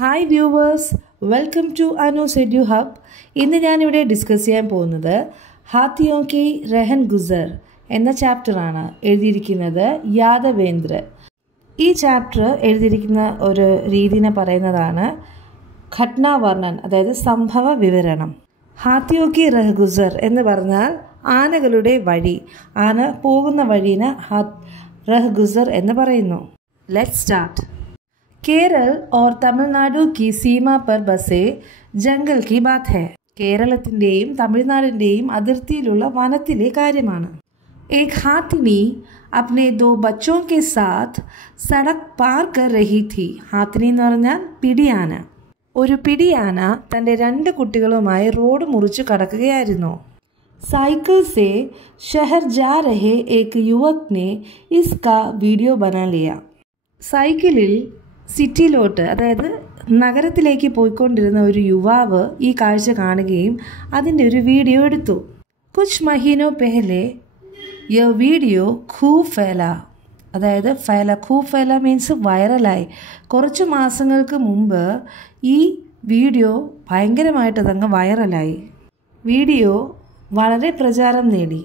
Hi viewers, welcome to Anu's edu hub. ഇന്ന് ഞാനിവിടെ discuss ചെയ്യാൻ പോകുന്നത് ഹാത്തിയോ കി റഹൻ ഗുസർ എന്ന ചാപ്റ്ററാണ്. എഴുതിയിരിക്കുന്നത് യാദവേന്ദ്ര. ഈ ചാപ്റ്റർ എഴുതിയിരിക്കുന്ന ഒരു രീതിനെ പറയുന്നതാണ് ഘട്നാ വർണ്ണൻ, അതായത് സംഭവ വിവരണം. ഹാത്തിയോ കി റഹ് ഗുസർ എന്ന് പറഞ്ഞാൽ ആനകളുടെ വഴി. ആന പോകുന്ന വഴീനെ റഹ് ഗുസർ എന്ന് പറയുന്നു. Let's start. केरल और तमिलनाडु की सीमा पर बसे जंगल की बात है. കേരളത്തിൻ്റെയും തമിഴ്നാടിൻ്റെയും അതിർത്തിയിലുള്ള വനത്തിലെ കാര്യമാണ്. एक हाथिनी अपने दो बच्चों के साथ सड़क पार कर रही थी. हाथिनी എന്ന് പറഞ്ഞാൽ പിടിയാന. ഒരു പിടിയാന തൻ്റെ 2 കുട്ടികളുമായി റോഡ് മുറിച്ച് കടക്കുകയായിരുന്നു. साइकिल से शहर जा रहे एक युवक ने इसका वीडियो बना लिया. സൈക്കിളിൽ സിറ്റിയിലോട്ട്, അതായത് നഗരത്തിലേക്ക് പോയിക്കൊണ്ടിരുന്ന ഒരു യുവാവ് ഈ കാഴ്ച കാണുകയും അതിൻ്റെ ഒരു വീഡിയോ എടുത്തു. കുച്ച് മഹീനോ പെഹലെ യ വീഡിയോ ഖൂബ് ഫൈല, അതായത് ഖൂബ് ഫൈല മീൻസ് വൈറലായി. കുറച്ച് മാസങ്ങൾക്ക് മുമ്പ് ഈ വീഡിയോ ഭയങ്കരമായിട്ട് അതങ്ങ് വൈറലായി. വീഡിയോ വളരെ പ്രചാരം നേടി.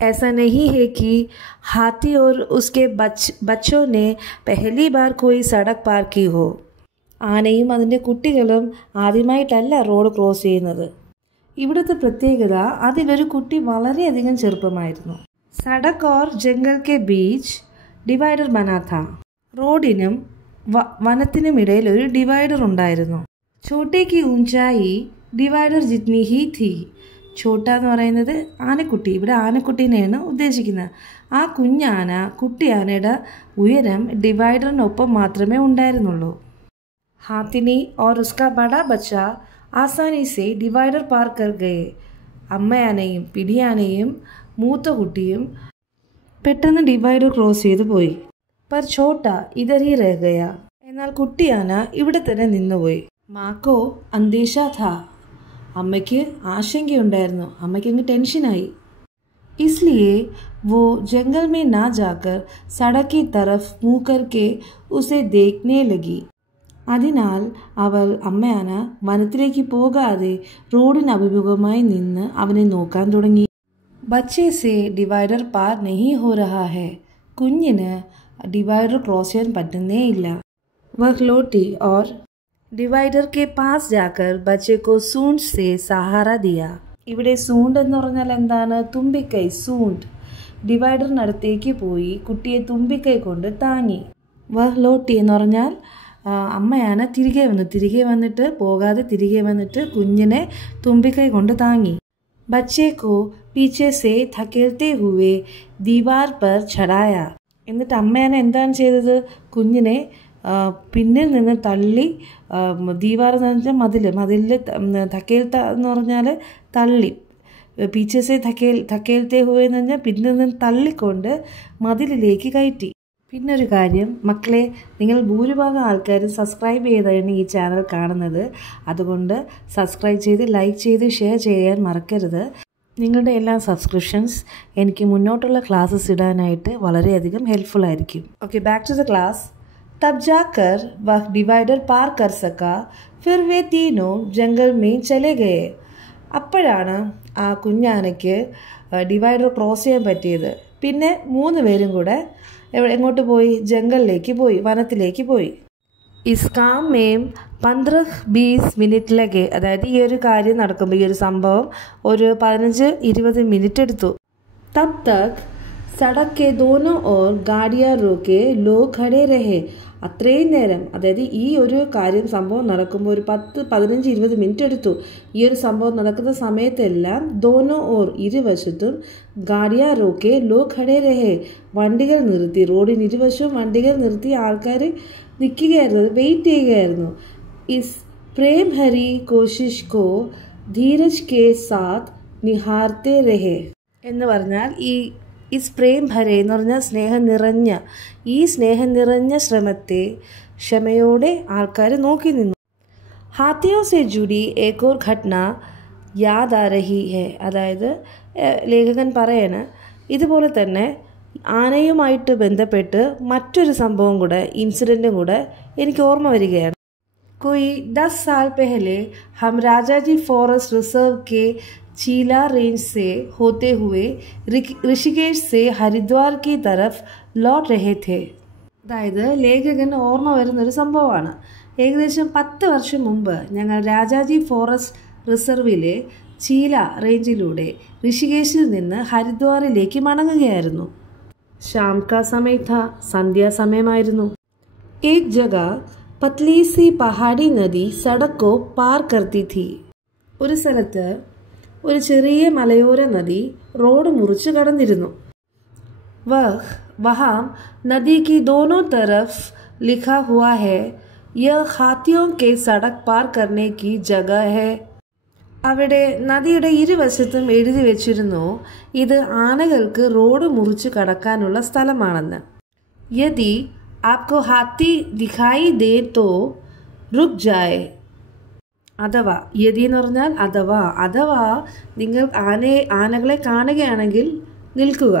ऐसा नहीं है कि हाथी और उसके बच्चों ने पहली बार कोई सड़क पार की हो. ആനയും അതിൻ്റെ കുട്ടികളും ആദ്യമായിട്ടല്ല റോഡ് ക്രോസ് ചെയ്യുന്നത്. ഇവിടുത്തെ പ്രത്യേകത, അതിലൊരു കുട്ടി വളരെയധികം ചെറുപ്പമായിരുന്നു. സടക് ഓർ ജംഗൽ കെ ബീച്ച് ഡിവൈഡർ ബനാ था. റോഡിനും വനത്തിനുമിടയിൽ ഒരു ഡിവൈഡർ ഉണ്ടായിരുന്നു. ഛോട്ടേ കി ഊഞ്ചായി ഡിവൈഡർ ജിത്നി ഹി थी. ഛോട്ട എന്ന് പറയുന്നത് ആനക്കുട്ടി. ഇവിടെ ആനക്കുട്ടീനെയാണ് ഉദ്ദേശിക്കുന്നത്. ആ കുഞ്ഞാന, കുട്ടിയാനയുടെ ഉയരം ഡിവൈഡറിനൊപ്പം മാത്രമേ ഉണ്ടായിരുന്നുള്ളൂ. ഹാത്തിനി ഓർ ഉസ്കാ ബഡാ ബച്ച ആസാനി സെ ഡിവൈഡർ പാർ കർ ഗയെ. അമ്മയാനയും പിടിയാനയും മൂത്ത കുട്ടിയും പെട്ടെന്ന് ഡിവൈഡർ ക്രോസ് ചെയ്തു പോയി. പർ ഛോട്ട ഇധർ ഹി രഹ് ഗയ. എന്നാൽ കുട്ടിയാന ഇവിടെ തന്നെ നിന്നുപോയി. മാക്കോ അന്ദേശ ഥാ. അമ്മയ്ക്ക് ആശങ്കയുണ്ടായിരുന്നു. അമ്മയ്ക്കങ്ങ് ടെൻഷനായി. इसलिए वो जंगल में ना जाकर सड़क की तरफ मुँह करके उसे देखने लगी. അതിനാൽ അവൾ അമ്മയാന വനത്തിലേക്ക് പോകാതെ റോഡിന് അഭിമുഖമായി നിന്ന് അവനെ നോക്കാൻ തുടങ്ങി. ബച്ചേ സെ ഡിവൈഡർ പാർ നഹീ ഹോ രഹാ ഹെ. കുഞ്ഞിന് ഡിവൈഡർ ക്രോസ് ചെയ്യാൻ പറ്റുന്നേ ഇല്ല. വഹ് ലോട്ടി or divider K pass Jakhar ബച്ചെ കോ സൂണ്ട് സെ സഹാര ദിയ. ഇവിടെ സൂണ്ട് എന്ന് പറഞ്ഞാൽ എന്താണ്? തുമ്പിക്കൈ, സൂണ്ട്. ഡിവൈഡറിനടുത്തേക്ക് പോയി കുട്ടിയെ തുമ്പിക്കൈ കൊണ്ട് താങ്ങി. വഹ് ലോട്ടി എന്ന് പറഞ്ഞാൽ അമ്മയാന തിരികെ വന്നിട്ട് പോകാതെ തിരികെ വന്നിട്ട് കുഞ്ഞിനെ തുമ്പിക്കൈ കൊണ്ട് താങ്ങി. ബച്ചെ കോ പീച്ചെ സെ ധക്കേൽത്തെ ഹുവേ ദീവാർ പർ ചടായ. എന്നിട്ട് അമ്മയാന എന്താണ് ചെയ്തത്? കുഞ്ഞിനെ പിന്നിൽ നിന്ന് തള്ളി, ദീവാർ എന്ന് പറഞ്ഞാൽ മതിലിൽ ധക്കേൽത്ത എന്ന് പറഞ്ഞാൽ തള്ളി, പീച്ചസെ ധക്കേൽത്തെ ഹുവേ എന്ന് പറഞ്ഞാൽ പിന്നിൽ നിന്ന് തള്ളിക്കൊണ്ട് മതിലിലേക്ക് കയറ്റി. പിന്നൊരു കാര്യം മക്കളെ, നിങ്ങൾ ഭൂരിഭാഗം ആൾക്കാരും സബ്സ്ക്രൈബ് ചെയ്താണ് ഈ ചാനൽ കാണുന്നത്. അതുകൊണ്ട് സബ്സ്ക്രൈബ് ചെയ്ത്, ലൈക്ക് ചെയ്ത്, ഷെയർ ചെയ്യാൻ മറക്കരുത്. നിങ്ങളുടെ എല്ലാ സബ്സ്ക്രിപ്ഷൻസ് എനിക്ക് മുന്നോട്ടുള്ള ക്ലാസ്സസ് ഇടാനായിട്ട് വളരെയധികം ഹെൽപ്ഫുൾ ആയിരിക്കും. Okay, back to the class. तब जाकर वह डिवाइडर पार कर सका. फिर वे तीनों जंगल में चले गए. അപ്പോഴാണ് ആ കുഞ്ഞാനയ്ക്ക് ഡിവൈഡർ ക്രോസ് ചെയ്യാൻ പറ്റിയത്. പിന്നെ 3 പേരും കൂടെ എങ്ങോട്ട് പോയി? ജംഗലിലേക്ക് പോയി, വനത്തിലേക്ക് പോയി. इस काम में 15-20 മിനിറ്റ് ലगे. അതായത് ഈ ഒരു കാര്യം നടക്കുമ്പോൾ, ഈ ഒരു സംഭവം ഒരു 15-20 മിനിറ്റ് എടുത്തു. तब तक सड़क के दोनों ओर गाड़ियां रोके लोग खड़े रहे. അത്രയും നേരം, അതായത് ഈ ഒരു സംഭവം നടക്കുമ്പോൾ ഒരു 10-15-20 മിനിറ്റ് എടുത്തു. ഈ ഒരു സംഭവം നടക്കുന്ന സമയത്തെല്ലാം ദോനോ ഓർ ഇരുവശത്തും ഗാഡിയ റോക്കെ ലോ ഖടേ രഹേ, വണ്ടികൾ നിർത്തി, റോഡിന് ഇരുവശവും വണ്ടികൾ നിർത്തി ആൾക്കാർ നിൽക്കുകയായിരുന്നു, വെയിറ്റ് ചെയ്യുകയായിരുന്നു. ഇസ് പ്രേം ഹരി കോശിഷ് കോ ധീരജ് കെ സാത്ത് നിഹാർത്തെ രഹേ എന്ന് പറഞ്ഞാൽ, ഇസ് പ്രേം ഭരെ എന്ന് പറഞ്ഞാൽ സ്നേഹം നിറഞ്ഞ, ഈ സ്നേഹം നിറഞ്ഞ ശ്രമത്തെ ക്ഷമയോടെ ആൾക്കാർ നോക്കി നിന്നു. ഹാത്തിയോ സെ ജുഡി ഏക് ഓർ ഘട്ന യാദ് ആ രഹി ഹെ. അതായത് ലേഖകൻ പറയാണ്, ഇതുപോലെ തന്നെ ആനയുമായിട്ട് ബന്ധപ്പെട്ട് മറ്റൊരു സംഭവം കൂടെ, ഇൻസിഡൻറ്റും കൂടെ എനിക്ക് ഓർമ്മ വരികയാണ്. कोई 10 साल पहले हम राजाजी फॉरेस्ट रिजर्व के चीला रेंज से होते हुए ഋഷികേശ് से हरिद्वार की तरफ लौट रहे थे. അതായത് ലേഖകന് ഓർമ്മ വരുന്നൊരു സംഭവമാണ്. ഏകദേശം 10 വർഷം മുമ്പ് ഞങ്ങൾ രാജാജി ഫോറസ്റ്റ് റിസർവിലെ ചീല റേഞ്ചിലൂടെ ഋഷികേശിൽ നിന്ന് ഹരിദ്വാറിലേക്ക് മടങ്ങുകയായിരുന്നു. शाम का समय था, സന്ധ്യാസമയമായിരുന്നു. एक जगह पतली सी पहाड़ी नदी सड़क को पार करती थी. ഒരു സ്ഥലത്ത് ഒരു ചെറിയ മലയോര നദി റോഡ് മുറിച്ച് കടന്നിരുന്നു. वहाँ नदी की दोनों तरफ लिखा हुआ है, यह हाथियों के सड़क पार करने की जगह है. അവിടെ നദിയുടെ ഇരുവശത്തും എഴുതി വെച്ചിരുന്നു, ഇത് ആനകൾക്ക് റോഡ് മുറിച്ച് കടക്കാനുള്ള സ്ഥലമാണെന്ന്. യദി ആപ്കോ ഹാത്തി ദിഖായി ദേ തോ റുക് ജായേ. അഥവാ യദി എന്ന് പറഞ്ഞാൽ അഥവാ നിങ്ങൾ ആനകളെ കാണുകയാണെങ്കിൽ നിൽക്കുക.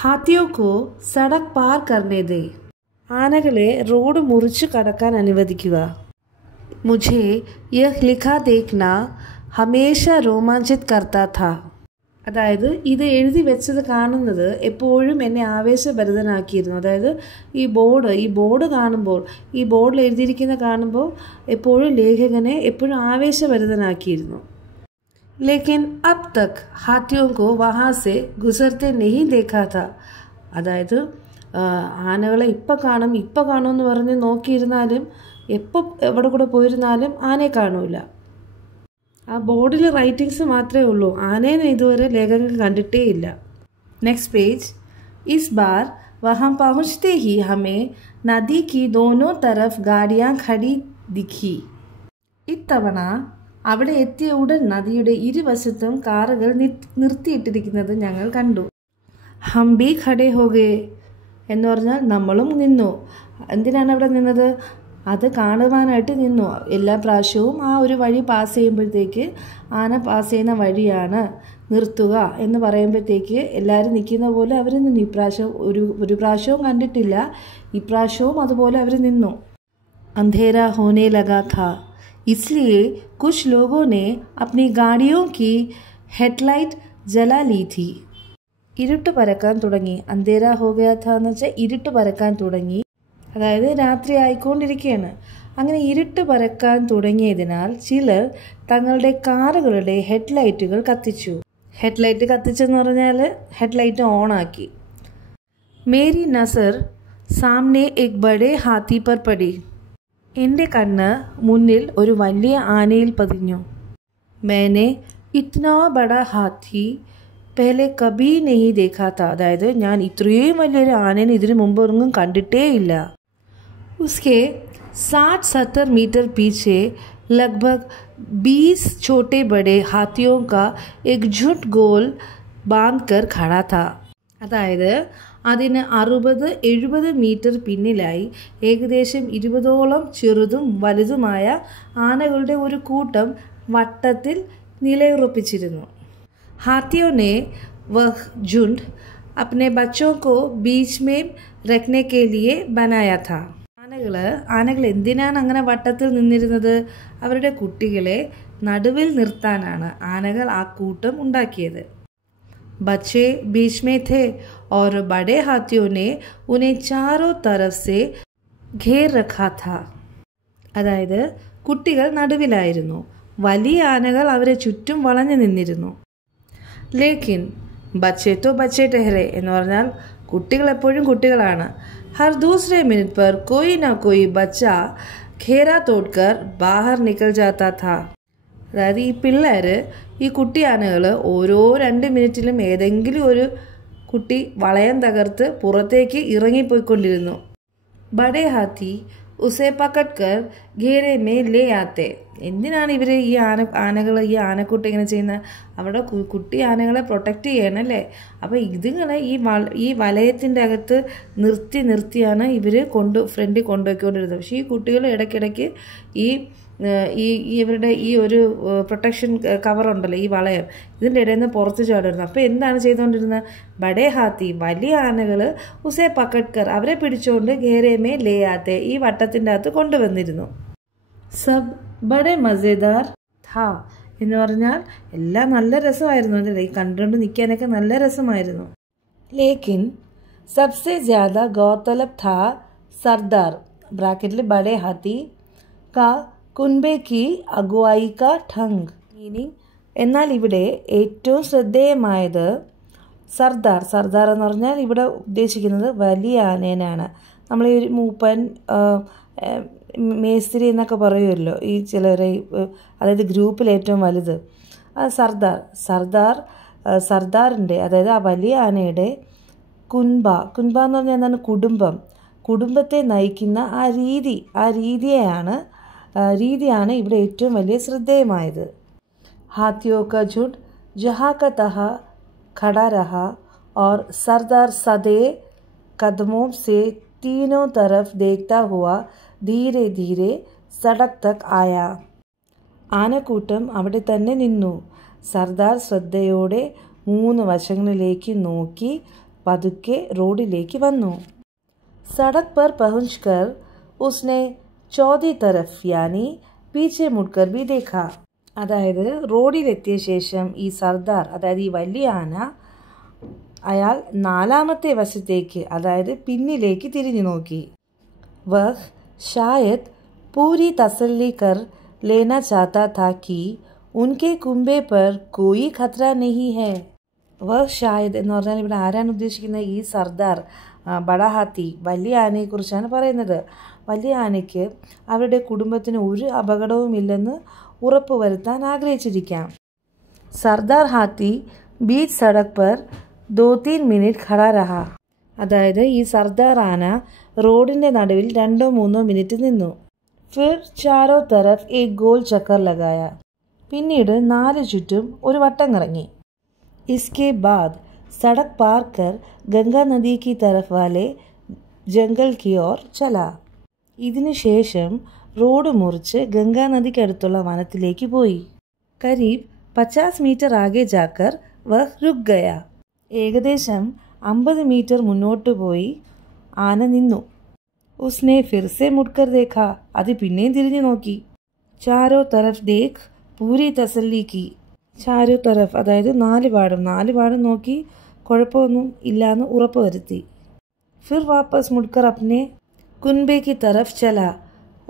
ഹാത്തിയോ കോ സടക് പാർ കർണേ ദേ. ആനകളെ റോഡ് മുറിച്ച് കടക്കാൻ അനുവദിക്കുക. മുझे यह लिखा देखना हमेशा रोमांचित करता था. അതായത് ഇത് എഴുതി വെച്ചത് കാണുന്നത് എപ്പോഴും എന്നെ ആവേശഭരിതനാക്കിയിരുന്നു. അതായത് ഈ ബോർഡ് കാണുമ്പോൾ, ഈ ബോർഡിൽ എഴുതിയിരിക്കുന്ന കാണുമ്പോൾ എപ്പോഴും ലേഖകനെ എപ്പോഴും ആവേശഭരിതനാക്കിയിരുന്നു. लेकिन अब तक हाथियों को वहाँ से गुजरते नहीं देखा था. അതായത് ആനകളെ ഇപ്പം കാണുമെന്ന് പറഞ്ഞ് നോക്കിയിരുന്നാലും എപ്പോൾ എവിടെ കൂടെ പോയിരുന്നാലും ആനയെ കാണൂല. ആ ബോർഡിൽ റൈറ്റിങ്സ് മാത്രമേ ഉള്ളൂ, ആനേനെ ഇതുവരെ ലേഖകൻ കണ്ടിട്ടേ ഇല്ല. Next page. इस बार वहाँ पहुँचते ही हमें नदी की दोनों तरफ गाड़ियाँ खड़ी दिखी. ഇത്തവണ അവിടെ എത്തിയ ഉടൻ നദിയുടെ ഇരുവശത്തും കാറുകൾ നിർത്തിയിട്ടിരിക്കുന്നത് ഞങ്ങൾ കണ്ടു. ഹം ബി ഖഡേ ഹോ ഗേ എന്ന് പറഞ്ഞാൽ നമ്മളും നിന്നു. എന്തിനാണ് അവിടെ നിന്നത്? അത് കാണുവാനായിട്ട് നിന്നു. എല്ലാ പ്രാവശ്യവും ആ ഒരു വഴി പാസ് ചെയ്യുമ്പോഴത്തേക്ക്, ആന പാസ് ചെയ്യുന്ന വഴിയാണ്, നിർത്തുക എന്ന് പറയുമ്പോഴത്തേക്ക് എല്ലാവരും നിൽക്കുന്ന പോലെ അവർ നിന്നു. ഇപ്രാവശ്യം ഒരു പ്രാവശ്യവും കണ്ടിട്ടില്ല, ഇപ്രാവശ്യവും അതുപോലെ അവർ നിന്നു. अंधेरा होने लगा था, इसलिए कुछ लोगों ने अपनी गाड़ियों की हेडलाइट जला ली थी. ഇരുട്ട് പരക്കാൻ തുടങ്ങി. അന്ധേര ഹോ ഗയാ ഥാ എന്ന് വെച്ചാൽ ഇരുട്ട് പരക്കാൻ തുടങ്ങി, അതായത് രാത്രി ആയിക്കൊണ്ടിരിക്കുകയാണ്. അങ്ങനെ ഇരുട്ട് പരക്കാൻ തുടങ്ങിയതിനാൽ ചിലർ തങ്ങളുടെ കാറുകളുടെ ഹെഡ്ലൈറ്റുകൾ കത്തിച്ചു. ഹെഡ്ലൈറ്റ് കത്തിച്ചെന്ന് പറഞ്ഞാൽ ഹെഡ്ലൈറ്റ് ഓണാക്കി. മേരി നസർ സാമനെ എക് ബഡേ ഹാത്തി പർ പടി. എൻ്റെ കണ്ണ് മുന്നിൽ ഒരു വലിയ ആനയിൽ പതിഞ്ഞു. മേനെ ഇത്നാ ബഡാ ഹാത്തി പെഹലെ കബി നെഹി ദേഖാ താ. അതായത് ഞാൻ ഇത്രയും വലിയൊരു ആനേനെ ഇതിനു മുമ്പൊന്നും കണ്ടിട്ടേ ഇല്ല. उसके 60-70 मीटर पीछे लगभग 20 छोटे बड़े हाथियों का एक झुंड गोल बांधकर खड़ा था. അതായത് അതിന് 60-70 മീറ്റർ പിന്നിലായി ഏകദേശം 20ഓളം ചെറുതും വലുതുമായ ആനകളുടെ ഒരു കൂട്ടം വട്ടത്തിൽ നിലയുറപ്പിച്ചിരുന്നു. हाथियों ने वह झुंड अपने बच्चों को बीच में रखने के लिए बनाया था. ആനകൾ എന്തിനാണ് അങ്ങനെ വട്ടത്തിൽ നിന്നിരുന്നത്? അവരുടെ കുട്ടികളെ നടുവിൽ നിർത്താനാണ് ആനകൾ ആ കൂട്ടം ഉണ്ടാക്കിയത്. बच्चे बीच में थे और बड़े हाथियों ने उन्हें चारों तरफ से घेर रखा था. അതായത് കുട്ടികൾ നടുവിലായിരുന്നു, വലിയ ആനകൾ അവരെ ചുറ്റും വളഞ്ഞു നിന്നിരുന്നു. ലേക്കിൻ ബച്ചേ തോ ബച്ചേ ടെഹ്റെ എന്ന് പറഞ്ഞാൽ കുട്ടികൾ എപ്പോഴും കുട്ടികളാണ്. ഹർ ദൂസരെ മിനിറ്റ് പർ കോയി നാ കോയി ബച്ച ഖേരാ തോഡ്കർ ബാഹർ നിക്കൽ ജാത്താ ഥാ. അതായത് ഈ പിള്ളേർ, ഈ കുട്ടി ആനകൾ ഓരോ 2 മിനിറ്റിലും ഏതെങ്കിലും ഒരു കുട്ടി വളയം തകർത്ത് പുറത്തേക്ക് ഇറങ്ങിപ്പോയിക്കൊണ്ടിരുന്നു. ബഡേ ഹാത്തി ഉസേ പക്കട്കർ ഘേരെ മേ ലേ ആത്തെ. എന്തിനാണ് ഇവർ ഈ ആനക്കുട്ടി ഇങ്ങനെ ചെയ്യുന്നത്? അവിടെ കുട്ടി ആനകളെ പ്രൊട്ടക്റ്റ് ചെയ്യണമല്ലേ. അപ്പോൾ ഇതുങ്ങളെ ഈ വലയത്തിൻ്റെ അകത്ത് നിർത്തിയാണ് ഇവർ ഫ്രണ്ടിൽ കൊണ്ടുപോയിക്കൊണ്ടിരുന്നത്. പക്ഷേ ഈ കുട്ടികൾ ഇടയ്ക്കിടയ്ക്ക് ഇവരുടെ ഈ ഒരു പ്രൊട്ടക്ഷൻ കവറുണ്ടല്ലോ, ഈ വളയം, ഇതിൻ്റെ ഇടയിൽ നിന്ന് പുറത്ത് ചാടുന്നു. അപ്പോൾ എന്താണ് ചെയ്തുകൊണ്ടിരുന്നത്? ബഡേ ഹാത്തി, വലിയ ആനകൾ, ഉസേ പക്കട്കർ, അവരെ പിടിച്ചുകൊണ്ട് ഘേരേമേ ലേ ആത്തെ, ഈ വട്ടത്തിൻ്റെ അകത്ത് കൊണ്ടുവന്നിരുന്നു. സബ് ബഡെ മസേദാർ ഥാ എന്ന് പറഞ്ഞാൽ എല്ലാം നല്ല രസമായിരുന്നു. അല്ലേ, കണ്ടുകൊണ്ട് നിൽക്കാനൊക്കെ നല്ല രസമായിരുന്നു. ലേക്കിൻ സബ്സെ ജ്യാദ ഗൗർതലബ് ഥാ സർദാർ ബ്രാക്കറ്റിൽ ബഡെ ഹാത്തി കാ കുൻബെ കി അഗുവായി കാ ഠങ്. മീനിങ്, എന്നാൽ ഇവിടെ ഏറ്റവും ശ്രദ്ധേയമായത് സർദാർ. സർദാർ എന്ന് പറഞ്ഞാൽ ഇവിടെ ഉദ്ദേശിക്കുന്നത് വലിയ ആനേനാണ്. നമ്മൾ ഈ ഒരു മൂപ്പൻ, മേസ്തിരി എന്നൊക്കെ പറയുമല്ലോ ഈ ചിലരെ, അതായത് ഗ്രൂപ്പിൽ ഏറ്റവും വലുത്. സർദാറിൻ്റെ അതായത് ആ വലിയ ആനയുടെ കുൻബ എന്ന് പറഞ്ഞാൽ എന്താണ്? കുടുംബത്തെ നയിക്കുന്ന ആ രീതിയാണ് ഇവിടെ ഏറ്റവും വലിയ ശ്രദ്ധേയമായത്. हाथियों का झुंड जहाँ का तहाँ खड़ा रहा और सरदार सदैव कदमों से तीनों तरफ देखता हुआ धीरे धीरे सड़क तक आया. ആനക്കൂട്ടം അവിടെ തന്നെ നിന്നു. സർദാർ ശ്രദ്ധയോടെ 3 വശങ്ങളിലേക്ക് നോക്കി പതുക്കെ റോഡിലേക്ക് വന്നു. सड़क पर पहुंचकर उसने चौथी तरफ यानी पीछे मुड़कर भी देखा. അതായത് റോഡിലെത്തിയ ശേഷം ഈ സർദാർ, അതായത് ഈ വലിയ ആന, അയാൾ 4ാമത്തെ വശത്തേക്ക് അതായത് പിന്നിലേക്ക് തിരിഞ്ഞു നോക്കി. വഹ് ഷായത് പൂരി തസല്ലി കർ ലേന ചാഹതാ താ കി ഉൻകെ കുംബെ പർ കോയി ഖത്ര നഹീ ഹൈ. വഹ് ഷായത് എന്ന് പറഞ്ഞാൽ ഇവിടെ ആരാണ് ഉദ്ദേശിക്കുന്നത്? ഈ സർദാർ, ബഡാ ഹാത്തി, വലിയ ആനയെക്കുറിച്ചാണ് പറയുന്നത്. വലിയ ആനയ്ക്ക് അവരുടെ കുടുംബത്തിന് ഒരു അപകടവുമില്ലെന്ന് ഉറപ്പുവരുത്താൻ ആഗ്രഹിച്ചിരിക്കാം. സർദാർ ഹാത്തി ബീച്ച് സടക് പർ 2-3 മിനിറ്റ് ഖടാ രഹാ. അതായത് ഈ സർദാർ ആന റോഡിൻ്റെ നടുവിൽ 2-3 മിനിറ്റ് നിന്നു. ഫിർ ചാരോ തരഫ് ഏക് ഗോൽ ചക്കർ ലഗായ. പിന്നീട് 4 ചുറ്റും ഒരു വട്ടം കറങ്ങി. इसके बाद सड़क पार कर गंगा नदी की तरफ वाले जंगल की ओर चला. ഇതിനുശേഷം റോഡ് മുറിച്ച് ഗംഗാ നദിക്കടുത്തുള്ള വനത്തിലേക്ക് പോയി. കരീബ് 50 മീറ്റർ ആകെ ജാക്കർ വഹ് രുക് ഗയ. ഏകദേശം 50 മീറ്റർ മുന്നോട്ട് പോയി ആന നിന്നു. ഉസ്നെ ഫിർസെ മുഡ്കർ ദേഖ. അത് പിന്നെയും തിരിഞ്ഞു നോക്കി. ചാരോ തരഫ് ദേഖ് പൂരി തസല്ലി കി. ചാരോ തരഫ് അതായത് 4 പാടും നോക്കി കുഴപ്പമൊന്നും ഇല്ലാന്ന് ഉറപ്പ് വരുത്തി. ഫിർ വാപ്പസ് മുഡ്കർ അപ്നെ കുൻബെ കി തരഫ് ചല.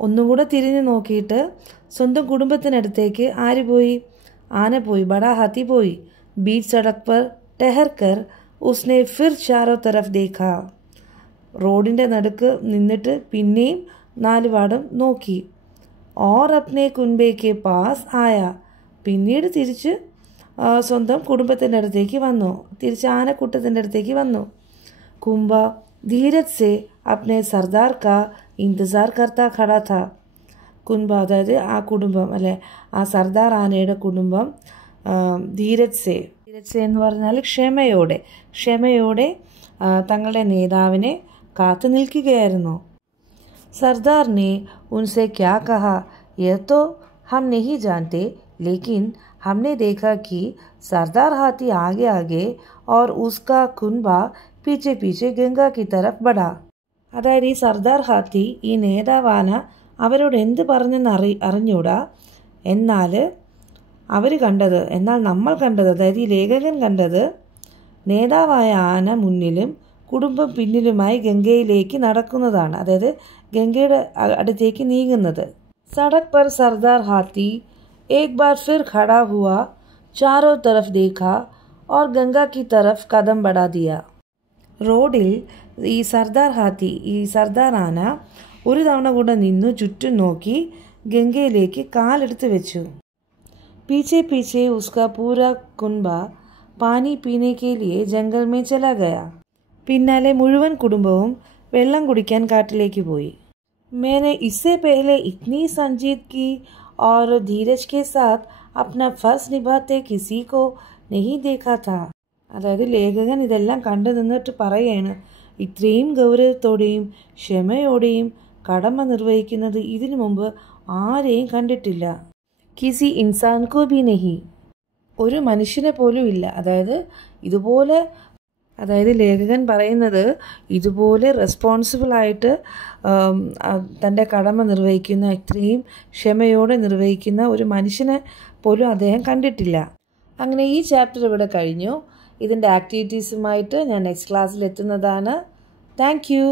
ഒന്നുകൂടെ തിരിഞ്ഞു നോക്കിയിട്ട് സ്വന്തം കുടുംബത്തിനടുത്തേക്ക് ആര് പോയി? ആന പോയി, ബഡാ ഹാത്തി പോയി. ബീച്ച് സടക് പർ ടെഹർ കർ ഉസ്നെ ഫിർ ചാരോ തരഫ് ദേഖ. റോഡിൻ്റെ നടുക്ക് നിന്നിട്ട് പിന്നെയും 4 പാടും നോക്കി. ഓർ അപ്നെ കുൻബെ കെ പാസ് ആയ. പിന്നീട് തിരിച്ച് സ്വന്തം കുടുംബത്തിൻ്റെ അടുത്തേക്ക് വന്നു, തിരിച്ച് ആനക്കൂട്ടത്തിൻ്റെ അടുത്തേക്ക് വന്നു. കുംബ ധീരജ് സെ അപ്നെ സർദാർ കാ ഇന്തസാർ കർത്താ ഖടാ ഥാ. കുൻബ അതായത് ആ കുടുംബം, അല്ലെ ആ സർദാർ ആനയുടെ കുടുംബം ധീരജ് സെ എന്ന് പറഞ്ഞാൽ ക്ഷമയോടെ തങ്ങളുടെ നേതാവിനെ കാത്തു നിൽക്കുകയായിരുന്നു. സർദാർ ने उनसे क्या कहा यह तो हम नहीं जानते, लेकिन हमने देखा कि सरदार हाथी आगे आगे और उसका कुनबा पीछे पीछे गंगा की तरफ बढ़ा. അതായത് ഈ സർദാർ ഹാത്തി, ഈ നേതാവാന അവരോട് എന്ത് പറഞ്ഞെന്ന് അറിഞ്ഞൂടാ. എന്നാൽ നമ്മൾ കണ്ടത്, അതായത് ഈ ലേഖകൻ കണ്ടത്, നേതാവായ ആന മുന്നിലും കുടുംബം പിന്നിലുമായി ഗംഗയിലേക്ക് നടക്കുന്നതാണ്, അതായത് ഗംഗയുടെ അടുത്തേക്ക് നീങ്ങുന്നത്. സടക് പർ സർദാർ ഹാത്തി एक बार फिर खड़ा हुआ, चारों तरफ देखा और गंगा की तरफ कदम बढ़ा दिया. റോഡിൽ ഈ സർദാർ ആന ഒരു തവണ കൂടെ നിന്നു ചുറ്റും നോക്കി ഗംഗയിലേക്ക് കാലെടുത്ത് വെച്ചു. पीछे पीछे उसका पूरा कुनबा पानी पीने के लिए जंगल में चला गया. പിന്നാലെ മുഴുവൻ കുടുംബവും വെള്ളം കുടിക്കാൻ കാട്ടിലേക്ക് പോയി. मैंने इससे पहले इतनी संजीदगी और धीरज के साथ अपना फर्ज निभाते किसी को नहीं देखा था. അതായത് ലേഖകൻ ഇതെല്ലാം കണ്ടു നിന്നിട്ട് പറയാണ്, ഇത്രയും ഗൗരവത്തോടെയും ക്ഷമയോടെയും കടമ നിർവഹിക്കുന്നത് ഇതിനു മുമ്പ് ആരെയും കണ്ടിട്ടില്ല. കിസി ഇൻസാൻ കോ ഭി നഹി. ഒരു മനുഷ്യനെ പോലും ഇല്ല. അതായത് ഇതുപോലെ അതായത് ലേഖകൻ പറയുന്നത് ഇതുപോലെ റെസ്പോൺസിബിളായിട്ട് തൻ്റെ കടമ നിർവഹിക്കുന്ന, ഇത്രയും ക്ഷമയോടെ നിർവഹിക്കുന്ന ഒരു മനുഷ്യനെ പോലും അദ്ദേഹം കണ്ടിട്ടില്ല. അങ്ങനെ ഈ ചാപ്റ്റർ ഇവിടെ കഴിഞ്ഞു. ഇതിൻ്റെ ആക്ടിവിറ്റീസുമായിട്ട് ഞാൻ നെക്സ്റ്റ് ക്ലാസ്സിൽ എത്തുന്നതാണ്. Thank you.